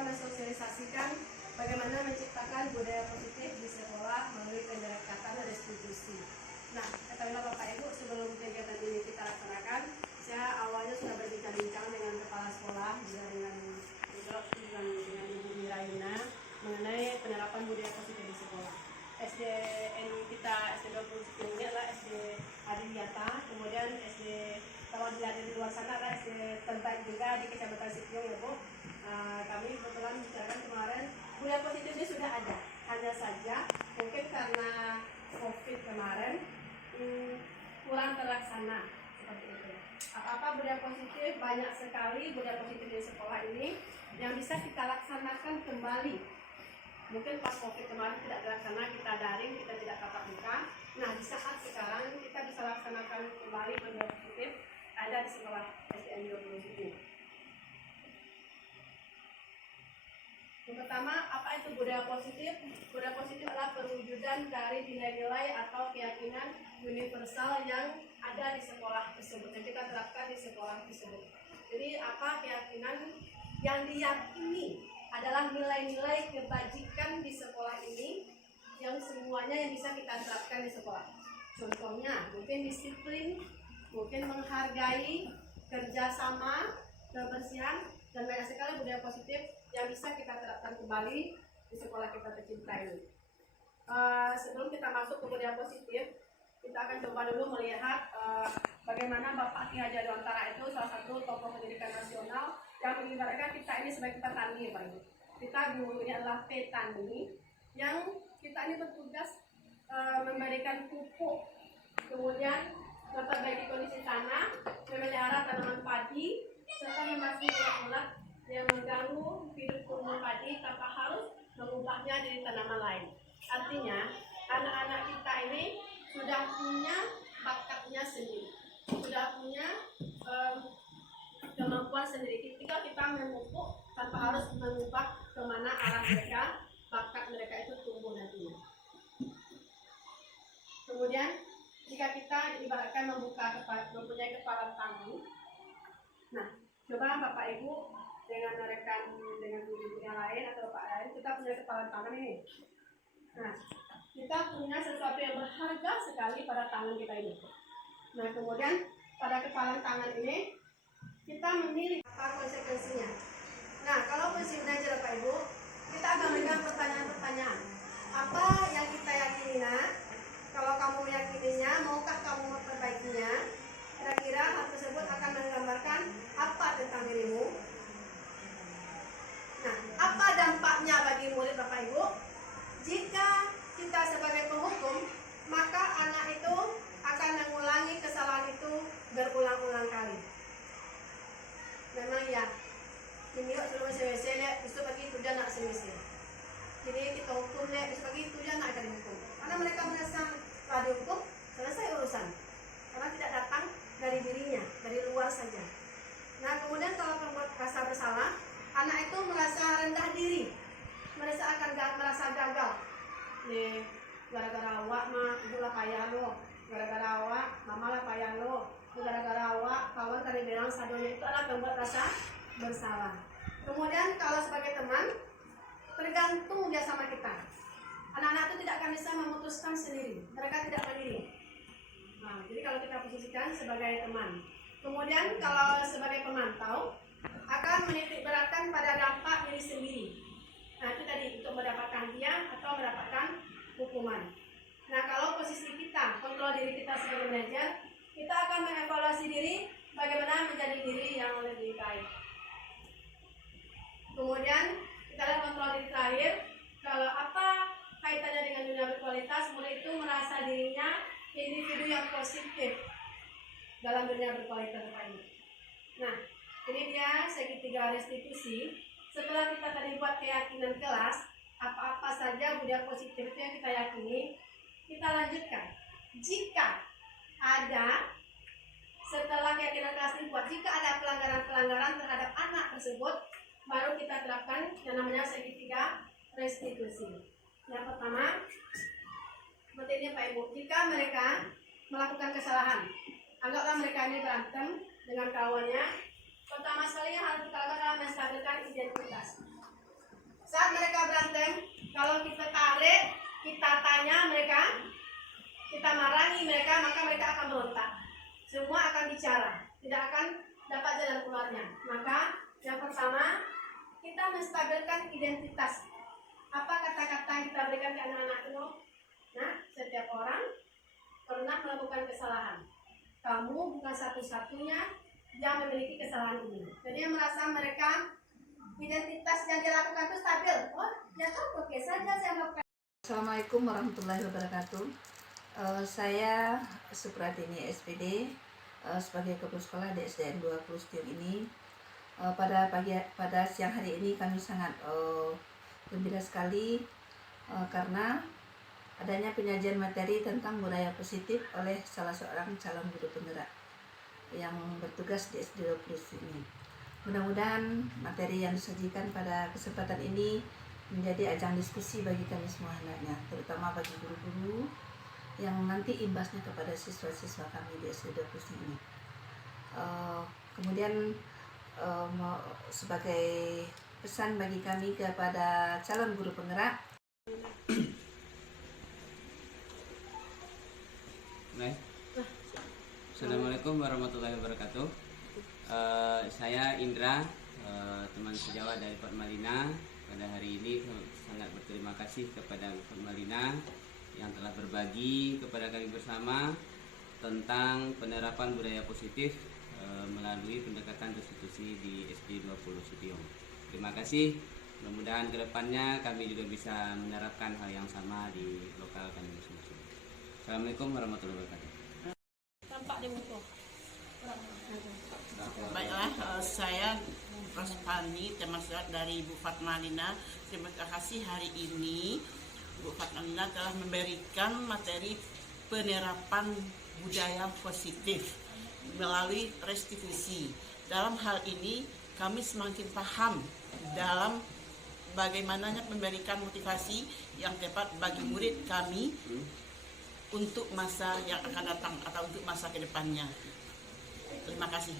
Mensosialisasikan bagaimana menciptakan budaya positif di sekolah melalui pendekatan restitusi. Nah, ketahuilah Bapak Ibu, sebelum kegiatan ini kita laksanakan, saya awalnya sudah berbincang-bincang dengan kepala sekolah, juga dengan Ibu Miraina mengenai penerapan budaya positif di sekolah. SDN kita, SD 20 ini adalah SD Adiwiyata, kemudian SD kalau dilihat dari luar sana adalah SD terbaik juga di Kecamatan Sipiong, ya Bu. Kami kebetulan bicarakan kemarin budaya positif ini sudah ada, hanya saja mungkin karena COVID kemarin kurang terlaksana seperti itu. Apa budaya positif, banyak sekali budaya positif di sekolah ini yang bisa kita laksanakan kembali. Mungkin pas COVID kemarin tidak terlaksana, kita daring, kita tidak tatap muka. Nah, di saat sekarang kita bisa laksanakan kembali budaya positif ada di sekolah SDN 20 ini. Yang pertama, apa itu budaya positif? Budaya positif adalah perwujudan dari nilai-nilai atau keyakinan universal yang ada di sekolah tersebut, yang kita terapkan di sekolah tersebut. Jadi apa keyakinan yang diyakini adalah nilai-nilai kebajikan di sekolah ini yang semuanya yang bisa kita terapkan di sekolah. Contohnya mungkin disiplin, mungkin menghargai, kerjasama, kebersihan, dan banyak sekali budaya positif yang bisa kita terapkan kembali di sekolah kita tercinta ini. Sebelum kita masuk ke budaya positif, kita akan coba dulu melihat bagaimana Bapak Ki Haji Dewantara itu salah satu tokoh pendidikan nasional yang mengibaratkan kita ini sebagai petani, Pak Ibu. Kita gurunya adalah petani yang kita ini bertugas memberikan pupuk, kemudian memperbaiki kondisi tanah, memelihara tanaman padi, serta memastikan ulat yang mengganggu hidup tumbuh padi tanpa harus mengubahnya dari tanaman lain. Artinya, anak-anak kita ini sudah punya bakatnya sendiri, sudah punya kemampuan sendiri. Ketika kita memupuk tanpa harus mengubah kemana arah mereka, bakat mereka itu tumbuh nantinya. Kemudian, jika kita ibaratkan mempunyai kepalan tangan, nah, coba Bapak Ibu dengan rekan dengan guru yang lain atau Bapak lain, kita punya kepalan tangan ini. Nah, kita punya sesuatu yang berharga sekali pada tangan kita ini. Nah, kemudian pada kepalan tangan ini kita memilih apa konsekuensinya. Nah, kalau posisi belajar Bapak Ibu, kita akan menjawab pertanyaan-pertanyaan. Apa yang kita yakini? Kalau kamu meyakininya, maukah kamu memperbaikinya? Kira-kira hal tersebut akan menggambarkan apa tentang dirimu? Nah, apa dampaknya bagi murid Bapak Ibu? Jika kita sebagai penghukum, maka anak itu akan mengulangi kesalahan itu berulang-ulang kali. Memang ya, ini yuk suruh mesej-mesej, besok pagi itu dia nak semesej. Jadi kita hukum deh, besok pagi itu dia nak akan dihukum. Karena mereka merasa setelah dihukum, selesai urusan. Karena tidak datang dari dirinya, dari luar saja. Nah, kemudian kalau merasa bersalah, anak itu merasa rendah diri, merasa gagal. Nih, gara-gara awak mah, ibu lah kaya lo, gara-gara awak mama lah payah lo, gara-gara awak kawan tadi bilang sadonya itu adalah membuat rasa bersalah. Kemudian kalau sebagai teman, tergantung dia sama kita. Anak-anak itu tidak akan bisa memutuskan sendiri, mereka tidak mandiri. Nah, jadi kalau kita posisikan sebagai teman, kemudian kalau sebagai pemantau akan menitik beratkan pada dampak diri sendiri. Nah, itu tadi untuk mendapatkan hadiah atau mendapatkan hukuman. Nah, kalau posisi kita, kontrol diri kita sebagai manajer, kita akan mengevaluasi diri bagaimana menjadi diri yang lebih baik. Kemudian kita lihat kontrol diri terakhir, kalau apa kaitannya dengan dunia berkualitas, mulai itu merasa dirinya individu yang positif dalam dunia berkualitas ini. Nah, ini dia segitiga restitusi. Setelah kita tadi buat keyakinan kelas, apa-apa saja budaya positif itu yang kita yakini, kita lanjutkan. Jika ada, setelah keyakinan kelas dibuat, jika ada pelanggaran-pelanggaran terhadap anak tersebut, baru kita terapkan yang namanya segitiga restitusi. Yang pertama, seperti ini Pak Ibu, jika mereka melakukan kesalahan, anggaplah mereka ini berantem dengan kawannya, pertama sekali yang harus kita lakukan adalah menstabilkan identitas. Saat mereka berantem, kalau kita tarik, kita tanya mereka, kita marahi mereka, maka mereka akan berontak. Semua akan bicara, tidak akan dapat jalan keluarnya. Maka yang pertama, kita menstabilkan identitas. Apa kata-kata yang kita berikan ke anak-anak itu? Nah, setiap orang pernah melakukan kesalahan. Kamu bukan satu-satunya yang memiliki kesalahan ini. Jadi yang merasa mereka identitas yang dia lakukan itu stabil. Oh, ya kan oke saja saya melakukan. Assalamualaikum warahmatullahi wabarakatuh. Saya Supratini SPD sebagai kepala sekolah di SDN 20 Setiung ini. Pada siang hari ini kami sangat gembira sekali karena adanya penyajian materi tentang budaya positif oleh salah seorang calon guru penggerak yang bertugas di SD 20 ini. Mudah-mudahan materi yang disajikan pada kesempatan ini menjadi ajang diskusi bagi kami semua hendaknya, terutama bagi guru-guru yang nanti imbasnya kepada siswa-siswa kami di SD 20 ini. Kemudian sebagai pesan bagi kami kepada calon guru penggerak. Assalamualaikum warahmatullahi wabarakatuh. Saya Indra, teman sejawat dari Formalina. Pada hari ini sangat berterima kasih kepada Formalina yang telah berbagi kepada kami bersama tentang penerapan budaya positif melalui pendekatan restitusi di SD 20 Sutiung. Terima kasih. Mudah-mudahan kedepannya kami juga bisa menerapkan hal yang sama di lokal kami masing-masing. Assalamualaikum warahmatullahi wabarakatuh. Tampak di muka. Baiklah, saya Rospani, teman sejawat dari Ibu Fatmalina. Terima kasih hari ini Bu Fatmalina telah memberikan materi penerapan budaya positif melalui restitusi. Dalam hal ini kami semakin paham dalam bagaimananya memberikan motivasi yang tepat bagi murid kami untuk masa yang akan datang atau untuk masa kedepannya. Terima kasih.